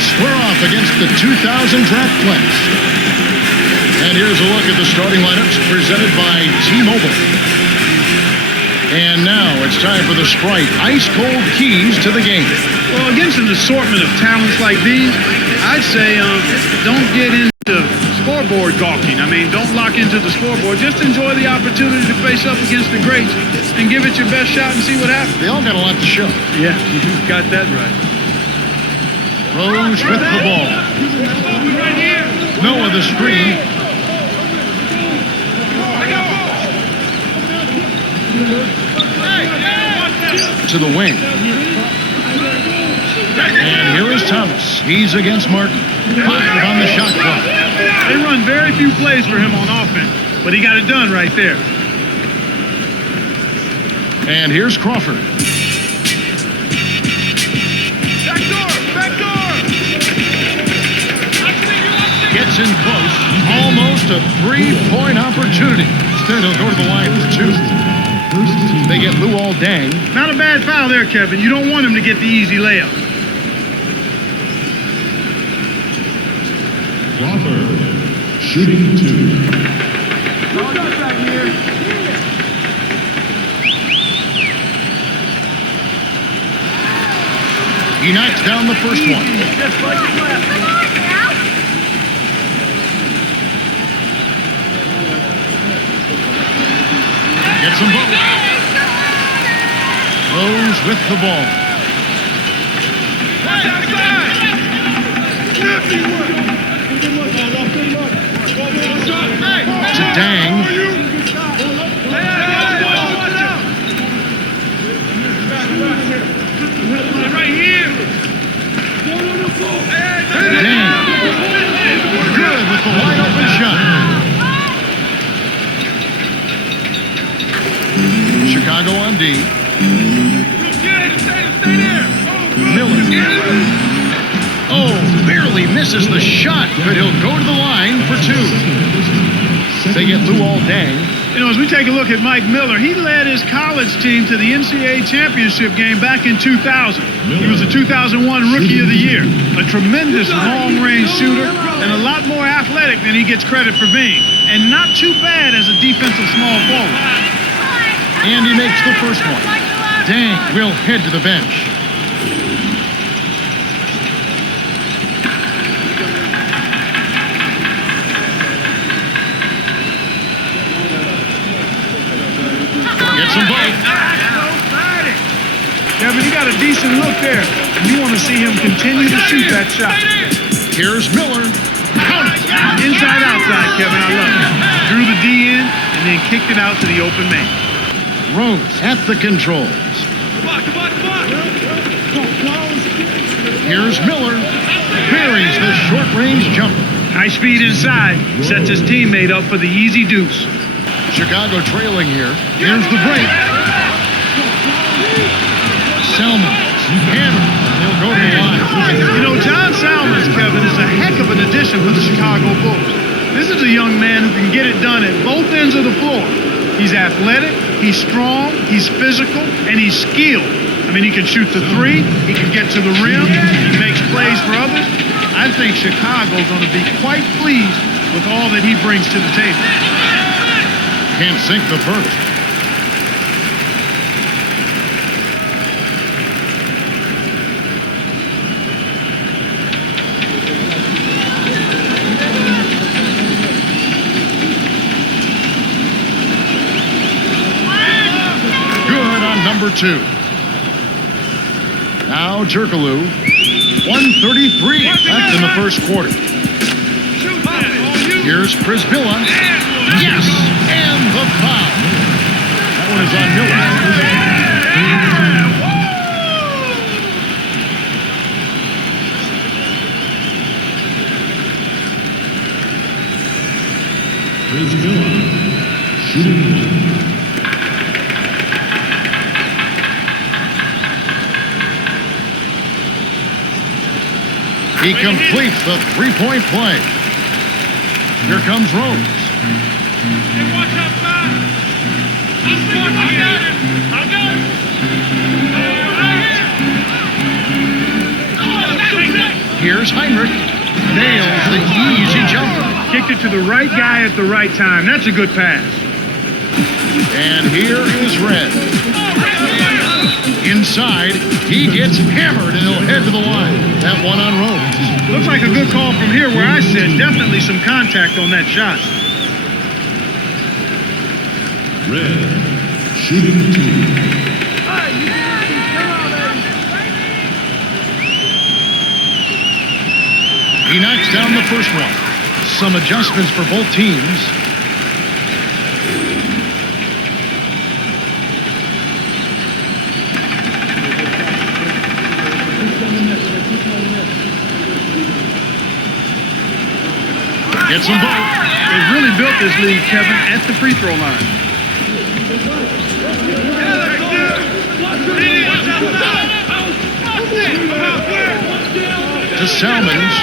square off against the 2000 draft class. And here's a look at the starting lineups presented by T-Mobile. And now it's time for the Sprite ice-cold keys to the game. Well, against an assortment of talents like these, I'd say don't get into scoreboard gawking. I mean, don't lock into the scoreboard. Just enjoy the opportunity to face up against the greats and give it your best shot and see what happens. They all got a lot to show. Yeah, you got that right. Rose with the ball. Noah the screen. To the wing. And here is Thomas. He's against Martin. 5 on the shot clock. They run very few plays for him on offense, but he got it done right there. And here's Crawford. Back door! Gets in close. Almost a 3-point opportunity. Instead, he'll go to the line for 2. They get Luol Deng. Not a bad foul there, Kevin. You don't want him to get the easy layup. Crawford, shooting 2. He knocks down the first one. Gets them both. Rose with the ball. To Deng. Right here. Deng. Good with the wide open shot. Chicago on D. Miller. Oh, barely misses the shot, but he'll go to the line for 2. They get Luol Deng. You know, as we take a look at Mike Miller, he led his college team to the NCAA championship game back in 2000. He was the 2001 Rookie of the Year. A tremendous long-range shooter and a lot more athletic than he gets credit for being. And not too bad as a defensive small forward. And he makes the first one. Deng will head to the bench. Gets them both. Kevin, you got a decent look there. You want to see him continue to shoot that shot. Here's Miller. Count it. Inside, outside, Kevin. I love it. Drew the D in and then kicked it out to the open man. Rose at the controls. Here's Miller. Buries the short-range jumper. Nice feed inside. Sets his teammate up for the easy deuce. Chicago trailing here. Here's the break. Salmons. Hammer. He'll go to the line. You know, John Salmons, Kevin, is a heck of an addition for the Chicago Bulls. This is a young man who can get it done at both ends of the floor. He's athletic, he's strong, he's physical, and he's skilled. I mean, he can shoot the 3, he can get to the rim, he makes plays for others. I think Chicago's going to be quite pleased with all that he brings to the table. Can't sink the first. Number 2. Now Turkoglu. 1:33 left in the first quarter. Here's Przybilla. Yes! And the foul. That one is on Miller. Przybilla, shooting 1. He completes the 3-point play. Here comes Rose. Hey, watch outside. I got it. I got it. Here's Heinrich. Nails the easy jumper. Kicked it to the right guy at the right time. That's a good pass. And here is Red. Inside, he gets hammered and he'll head to the line. That one on Rhodes. Looks like a good call from here where I sit. Definitely some contact on that shot. Red. Shooting 2. He knocks down the first one. Some adjustments for both teams. Gets them both. They've really built this lead, Kevin, at the free throw line. To Salmons.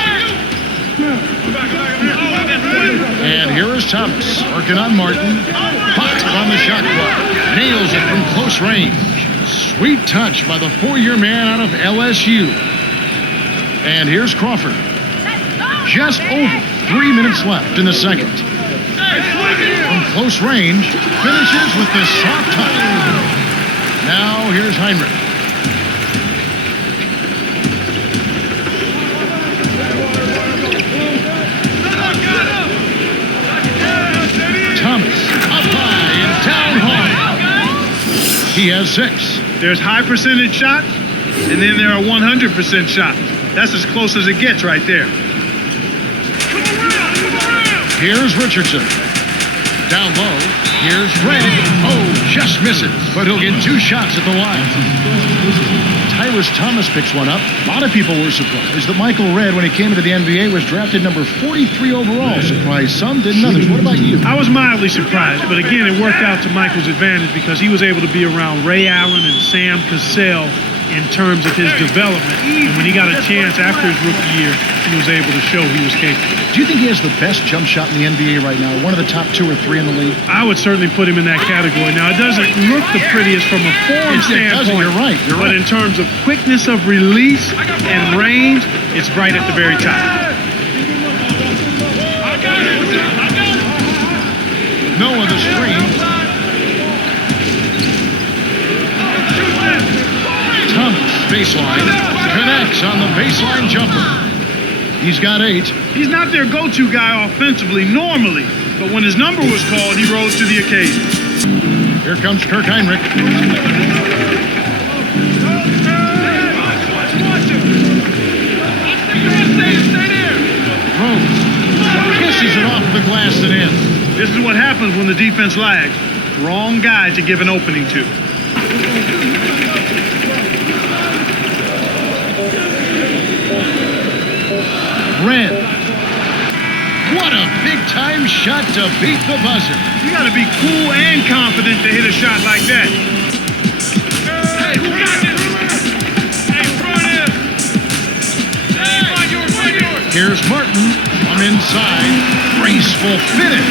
And here is Thomas working on Martin. Five on the shot clock. Nails it from close range. Sweet touch by the 4-year man out of LSU. And here's Crawford. Just over 3 minutes left in the second. From close range, finishes with the soft touch. Now here's Heinrich. Thomas up high and down hard. He has 6. There's high percentage shots, and then there are 100% shots. That's as close as it gets right there. Here's Richardson. Down low. Here's Red. Oh, just misses. But he'll get 2 shots at the line. Tyrus Thomas picks one up. A lot of people were surprised that Michael Red, when he came into the NBA, was drafted number 43 overall. Surprised some, didn't others. What about you? I was mildly surprised, but again, it worked out to Michael's advantage because he was able to be around Ray Allen and Sam Cassell in terms of his development. And when he got a chance after his rookie year, he was able to show he was capable. Do you think he has the best jump shot in the NBA right now? One of the top 2 or 3 in the league? I would certainly put him in that category. Now, it doesn't look the prettiest from a form standpoint. You're right. But in terms of quickness of release and range, it's right at the very top. Noah the screen. Thomas, baseline, connects on the baseline jumper. He's got 8. He's not their go-to guy offensively normally, but when his number was called, he rose to the occasion. Here comes Kirk Heinrich. Rose kisses it off the glass and in. This is what happens when the defense lags. Wrong guy to give an opening to. Red. What a big-time shot to beat the buzzer. You got to be cool and confident to hit a shot like that. Hey, who got this? Hey, front end. Hey, here's Martin from inside. Graceful finish.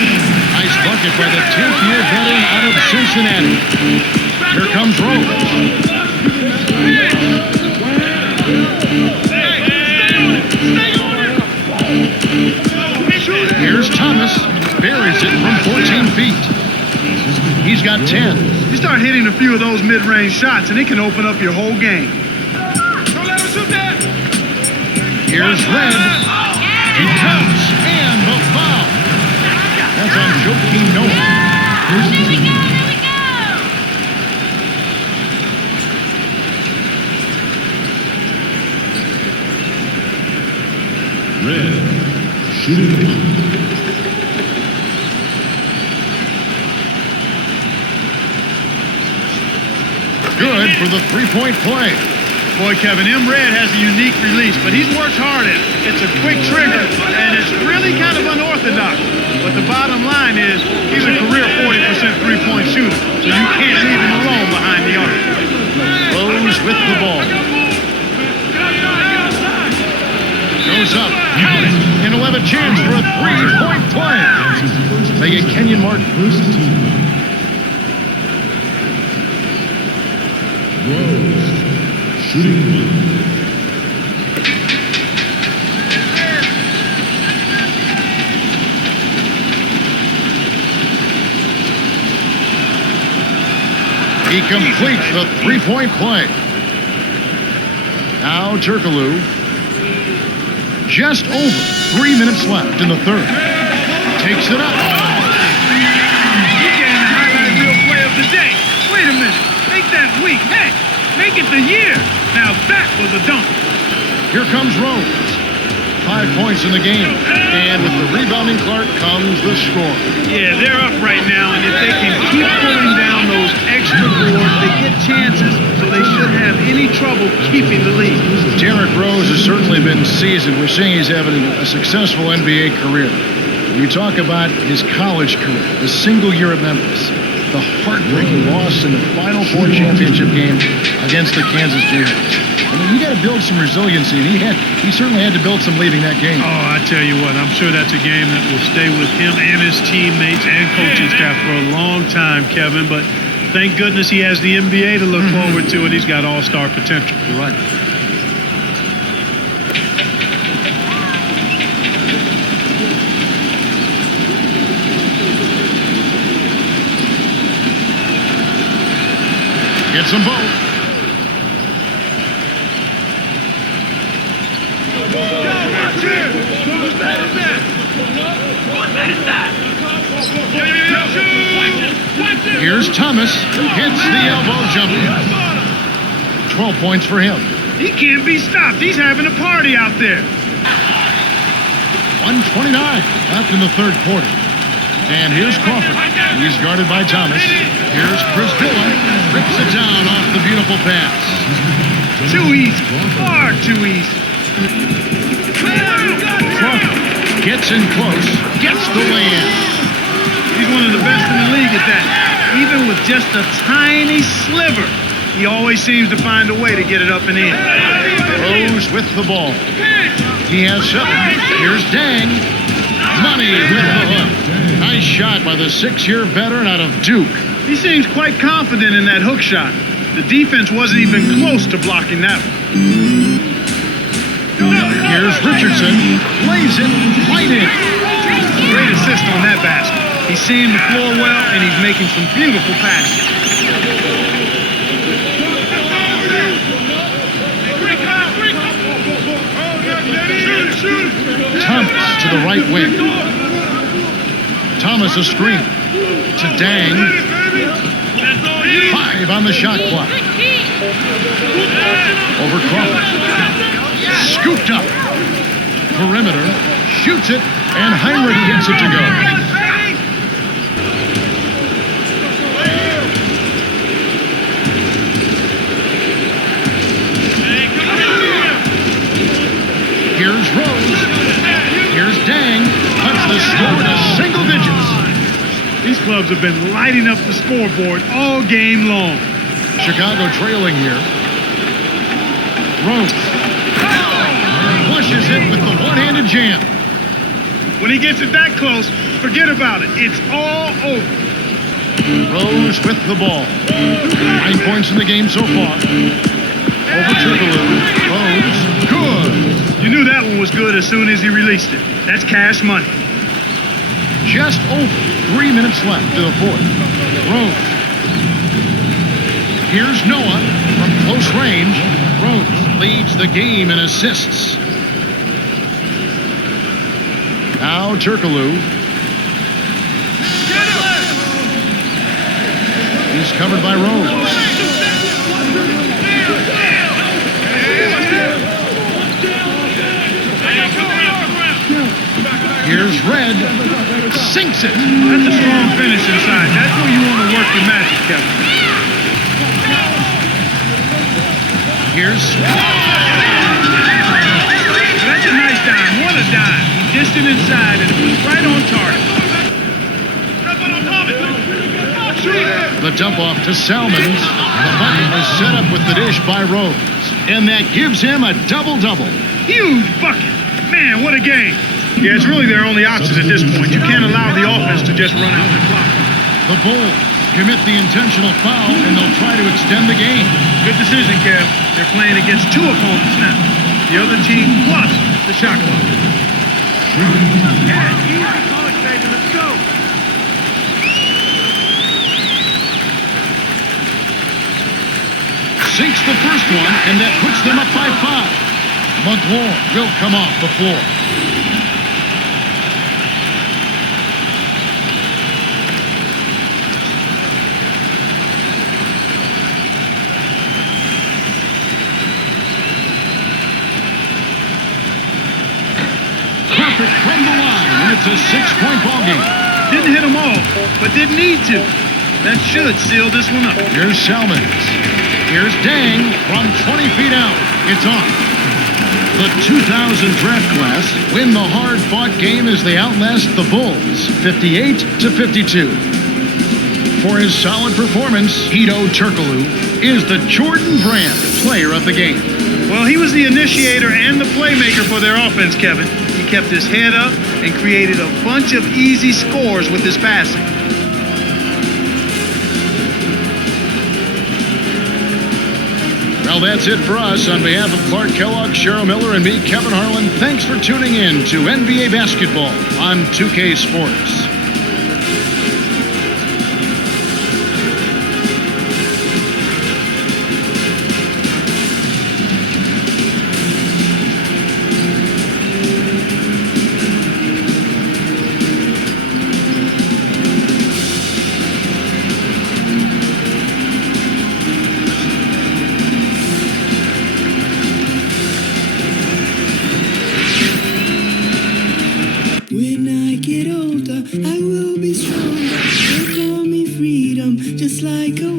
Nice bucket by the 10th-year veteran out of Cincinnati. Here comes Rose. Here's Thomas, buries it from 14 feet. He's got 10. You start hitting a few of those mid-range shots, and it can open up your whole game. Here's Red. He counts, and the foul. That's on Joakim Noah. There we go. Red. Shooting 1. Good for the 3-point play. Boy, Kevin, Red has a unique release, but he's worked hard at it. It's a quick trigger, and it's really kind of unorthodox. But the bottom line is he's a career 40% three-point shooter, so you can't leave him alone behind the arc. Rose with the ball. Goes up, and he'll have a chance for a 3-point play. They get Kenyon Martin. First team. Rose. Shooting 1. He completes the three-point play. Now Turkoglu. Just over 3 minutes left in the third. Takes it up. You're getting the highlight reel play of the day. Wait a minute. Make that week. Heck, make it the year. Now that was a dunk. Here comes Rose. 5 points in the game. And with the rebounding Clark comes the score. Yeah, they're up right now, and if they can keep pulling down those extra boards, they get chances, so they shouldn't have any trouble keeping the lead. Derrick Rose has certainly been seasoned. We're seeing he's having a successful NBA career. When you talk about his college career, the single year at Memphis, the heartbreaking loss in the Final Four championship game against the Kansas Jayhawks. I mean, you got to build some resiliency, and he certainly had to build some leaving that game. Oh, I tell you what, I'm sure that's a game that will stay with him and his teammates and coaching staff for a long time, Kevin. But thank goodness he has the NBA to look forward to, and he's got all-star potential. You're right. Gets them both. Here's Thomas, hits the elbow jumper. 12 points for him. He can't be stopped. He's having a party out there. 1:29 left in the third quarter. And here's Crawford. He's guarded by Thomas. Here's Chris Dillon. Rips it down off the beautiful pass. Too easy. Far too easy. Crawford gets in close. Gets the lay-in. He's one of the best in the league at that. Even with just a tiny sliver, he always seems to find a way to get it up and in. Rose with the ball. He has 7. Here's Dang. Money with the hook. Nice shot by the 6-year veteran out of Duke. He seems quite confident in that hook shot. The defense wasn't even close to blocking that one. Here's Richardson. Lays it right in. Great assist on that basket. He's seeing the floor well, and he's making some beautiful passes. Thomas to the right wing. Thomas a screen to Dang. 5 on the shot clock. Over Crawford. Scooped up. Perimeter. Shoots it. And Heinrich gets it to go. Here's Rose. Here's Dang. Puts the score to single digits. These clubs have been lighting up the scoreboard all game long. Chicago trailing here. Rose. Flushes it with the one-handed jam. When he gets it that close, forget about it. It's all over. Rose with the ball. 9 points in the game so far. Over Turkoglu. Rose. Good. You knew that one was good as soon as he released it. That's cash money. Just over 3 minutes left to the fourth. Rose. Here's Noah from close range. Rose leads the game in assists. Now Turkoglu. He's covered by Rose. Here's Red. Sinks it. That's a strong finish inside. That's where you want to work your magic, Kevin. Here's That's a nice dime. What a dime. He dished it inside, and it was right on target. the dump off to Salmons. The bucket was set up with the dish by Rose. And that gives him a double-double. Huge bucket. Man, what a game. Yeah, it's really their only option at this point. You can't allow the offense to just run out the clock. The Bulls commit the intentional foul, and they'll try to extend the game. Good decision, Kev. They're playing against two opponents now. The other team plus the shot clock. Yeah, easy college, baby. Let's go. the first one, and that puts them up by 5. McLaurin will come off the floor. Perfect from the line, and it's a 6-point ball game. Didn't hit them all, but didn't need to. That should seal this one up. Here's Salmons. Here's Dang from 20 feet out. It's on. The 2000 draft class win the hard-fought game as they outlast the Bulls, 58-52. For his solid performance, Hedo Turkoglu is the Jordan Brand player of the game. Well, he was the initiator and the playmaker for their offense, Kevin. He kept his head up and created a bunch of easy scores with his passing. Well, that's it for us. On behalf of Clark Kellogg, Cheryl Miller, and me, Kevin Harlan, thanks for tuning in to NBA Basketball on 2K Sports. When I get older, I will be stronger. They call me freedom, just like a